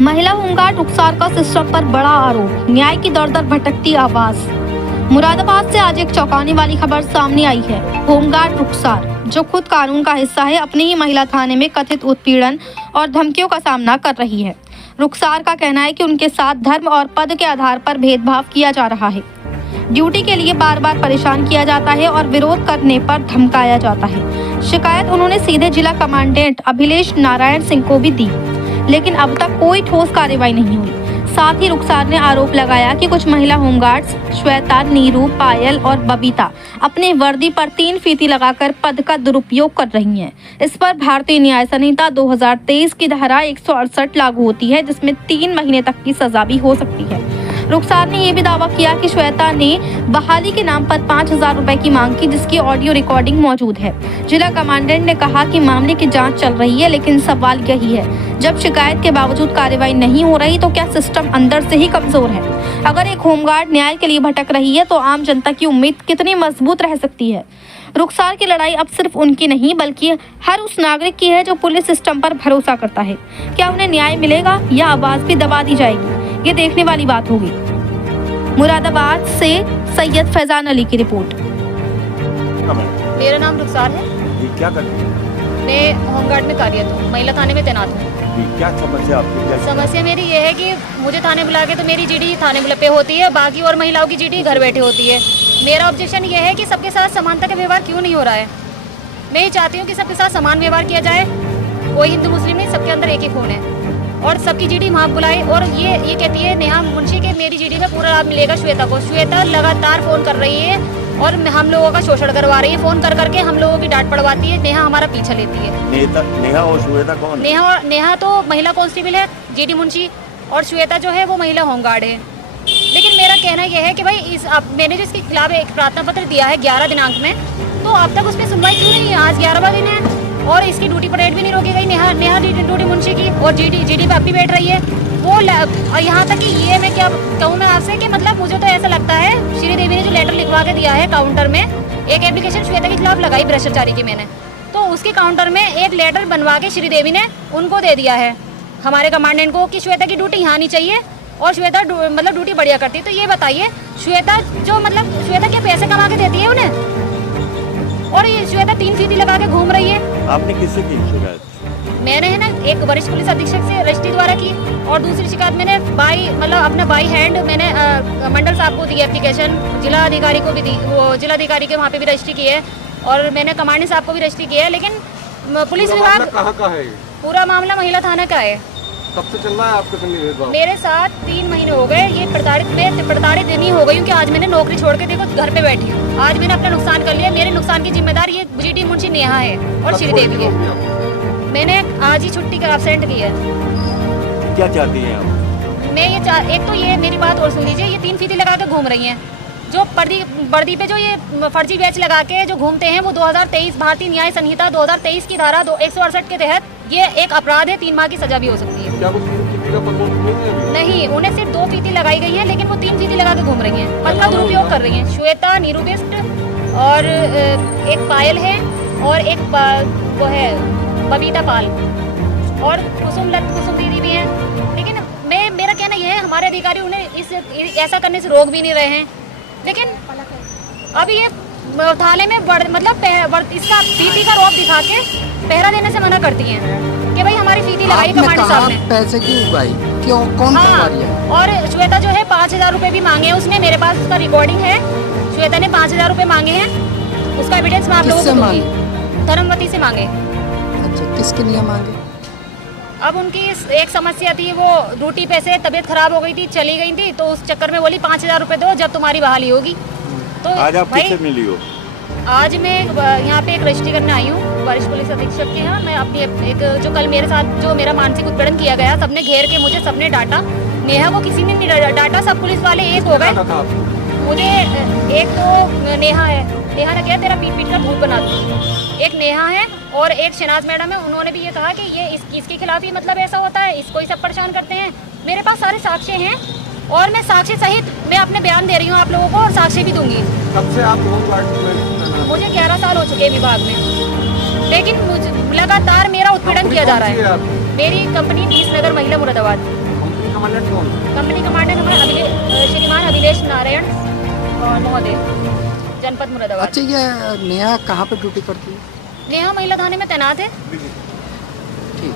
महिला होमगार्ड रुखसार का सिस्टम पर बड़ा आरोप, न्याय की दर दर भटकती आवाज। मुरादाबाद से आज एक चौंकाने वाली खबर सामने आई है। होमगार्ड रुखसार, जो खुद कानून का हिस्सा है, अपने ही महिला थाने में कथित उत्पीड़न और धमकियों का सामना कर रही है। रुखसार का कहना है कि उनके साथ धर्म और पद के आधार पर भेदभाव किया जा रहा है। ड्यूटी के लिए बार बार परेशान किया जाता है और विरोध करने पर धमकाया जाता है। शिकायत उन्होंने सीधे जिला कमांडेंट अभिलेष नारायण सिंह को भी दी, लेकिन अब तक कोई ठोस कार्रवाई नहीं हुई। साथ ही रुखसार ने आरोप लगाया कि कुछ महिला होमगार्ड्स श्वेता, नीरू, पायल और बबीता अपनी वर्दी पर 3 फीती लगाकर पद का दुरुपयोग कर रही हैं। इस पर भारतीय न्याय संहिता 2023 की धारा 168 लागू होती है, जिसमें 3 महीने तक की सजा भी हो सकती है। रुखसार ने यह भी दावा किया कि श्वेता ने बहाली के नाम पर 5,000 रुपए की मांग की, जिसकी ऑडियो रिकॉर्डिंग मौजूद है। जिला कमांडेंट ने कहा कि मामले की जांच चल रही है, लेकिन सवाल यही है, जब शिकायत के बावजूद कार्रवाई नहीं हो रही तो क्या सिस्टम अंदर से ही कमजोर है? अगर एक होमगार्ड न्याय के लिए भटक रही है तो आम जनता की उम्मीद कितनी मजबूत रह सकती है? रुखसार की लड़ाई अब सिर्फ उनकी नहीं, बल्कि हर उस नागरिक की है जो पुलिस सिस्टम पर भरोसा करता है। क्या उन्हें न्याय मिलेगा या आवाज भी दबा दी जाएगी? ये देखने वाली बात होगी। मुरादाबाद से सैयद फैजान अली की रिपोर्ट। मेरा नाम रुखसार है। क्या करती है? मैं होमगार्ड में कार्यरत हूँ, महिला थाने में तैनात हूँ। क्या समस्या आपकी? समस्या मेरी ये है कि मुझे थाने बुला के तो मेरी जीडी थाने पे होती है, बाकी और महिलाओं की जीडी घर बैठे होती है। मेरा ऑब्जेक्शन ये है कि सबके साथ समानता का व्यवहार क्यों नहीं हो रहा है। मैं ये चाहती हूँ कि सबके साथ समान व्यवहार किया जाए। कोई हिंदू मुस्लिम नहीं, सबके अंदर एक ही खून है और सबकी जीडी वहाँ बुलाए। और ये कहती है नेहा मुंशी के मेरी जीडी में पूरा लाभ मिलेगा श्वेता को। श्वेता लगातार फ़ोन कर रही है और हम लोगों का शोषण करवा रही है। फ़ोन कर करके हम लोगों की डांट पड़वाती है। नेहा हमारा पीछा लेती है। नेहा और श्वेता कौन? नेहा तो महिला कांस्टेबल है जीडी मुंशी, और श्वेता जो है वो महिला होमगार्ड है। लेकिन मेरा कहना यह है कि भाई मैंने जो इसके खिलाफ एक प्रार्थना पत्र दिया है 11 दिनांक में, तो अब तक उस पर सुनवाई क्यों नहीं है? आज 11वां दिन है और इसकी ड्यूटी परेड भी नहीं रोकी गई। नेहा ड्यूटी मुंशी की और जीडी पे अब भी बैठ रही है वो। यहाँ तक कि ये मैं क्या कहूँ मैं आपसे कि मतलब मुझे तो ऐसा लगता है श्रीदेवी ने जो लेटर लिखवा के दिया है काउंटर में, एक एप्लीकेशन श्वेता के खिलाफ लगाई भ्रष्टाचारी की मैंने, तो उसके काउंटर में एक लेटर बनवा के श्रीदेवी ने उनको दे दिया है हमारे कमांडेंट को कि श्वेता की ड्यूटी यहाँ नहीं चाहिए और श्वेता मतलब ड्यूटी बढ़िया करती है। तो ये बताइए श्वेता क्या पैसे कमा के देती है उन्हें? और ये श्वेता 3 फीती लगा के घूम रही है। आपने किससे की शिकायत? मैंने है ना एक वरिष्ठ पुलिस अधीक्षक से रजिस्ट्री द्वारा की, और दूसरी शिकायत मैंने अपना बाई हैंड मैंने मंडल साहब को दी एप्लीकेशन, जिला अधिकारी को भी दी, वो जिला अधिकारी के वहाँ पे भी रजिस्ट्री की है, और मैंने कमांडेंट साहब को भी रजिस्ट्री की है। लेकिन पुलिस विभाग कहाँ का है? पूरा मामला महिला थाना का है। कब से चल रहा है आपके संग भेदभाव? मेरे साथ 3 महीने हो गए। ये प्रताड़ित नहीं हो गई हूँ कि आज मैंने नौकरी छोड़ के देखो घर पे बैठी हूँ। आज मैंने अपना नुकसान कर लिया। मेरे नुकसान की जिम्मेदार ये जीडी मुंशी नेहा है और श्रीदेवी है। मैंने आज ही छुट्टी का एब्सेंट की है। क्या चाहती हैं आप? मैं एक तो ये मेरी बात और सुन लीजिए, ये 3 फीती लगा के घूम रही हैं। जो वर्दी पे जो ये फर्जी बैच लगा के जो घूमते हैं वो 2023 भारतीय न्याय संहिता 2023 की धारा 168 के तहत ये एक अपराध है। 3 माह की सजा भी हो सकती है। क्या कुछ फीती का पद नहीं, उन्हें सिर्फ 2 फीती लगाई गई है, लेकिन वो 3 फीती लगा के घूम रही हैं, पद का दुरुपयोग कर रही हैं। श्वेता, नीरू बिस्ट और एक पायल है और एक वो है बबीता पाल और कुसुम दीदी भी हैं। लेकिन मेरा कहना यह है हमारे अधिकारी उन्हें ऐसा करने से रोक भी नहीं रहे हैं। लेकिन अभी ये थाने में इसका फीती का रौब दिखा के पहरा देने से मना करती हैं कि भाई हमारी फीती लगाई कमांडेंट साहब ने। पैसे क्यों उगाई? क्यों? कौन हाँ, और श्वेता जो है 5,000 रुपये भी मांगे हैं उसने। मेरे पास उसका रिकॉर्डिंग है। श्वेता ने 5,000 रुपये मांगे हैं, उसका एविडेंस मैं आप लोगों को दूंगी। धर्मवती से मांगे। अच्छा, किसके लिए मांगे? अब उनकी एक समस्या थी, वो ड्यूटी पे से तबीयत खराब हो गई थी, चली गई थी, तो उस चक्कर में बोली 5,000 रुपये दो जब तुम्हारी बहाली होगी। तो आज आप किससे मिली हो? आज मैं यहाँ पे एक रजिस्ट्री करने आई हूँ वरिष्ठ पुलिस अधीक्षक के यहाँ। मैं अपनी एक जो कल मेरे साथ जो मेरा मानसिक उत्पीड़न किया गया, सबने घेर के मुझे सबने डांटा। नेहा को किसी ने नहीं डांटा, सब पुलिस वाले एक हो गए। मुझे एक तो नेहा है, नेहा ने कहा तेरा पीट का भूत बना दूँ। एक नेहा है और एक शहनाज मैडम है, उन्होंने भी ये कहा कि ये इसके खिलाफ ही मतलब ऐसा होता है, इसको ही सब परेशान करते हैं। मेरे पास सारे साक्ष्य हैं और मैं साक्ष्य सहित मैं अपने बयान दे रही हूँ आप लोगों को, और साक्ष्य भी दूंगी। कब से आप होमगार्ड में? मुझे 11 साल हो चुके हैं विभाग में, लेकिन लगातार मेरा उत्पीड़न किया जा रहा है। मेरी कंपनी 20 नगर महिला मुरादाबाद। कमांडेंट कौन? कंपनी कमांडेंट हमारा श्रीमान अभिलेष नारायण और महोदय, जनपद मुरादाबाद। अच्छा, ये नेहा कहाँ पे ड्यूटी करती है? नेहा महिला थाने में तैनात है। ठीक।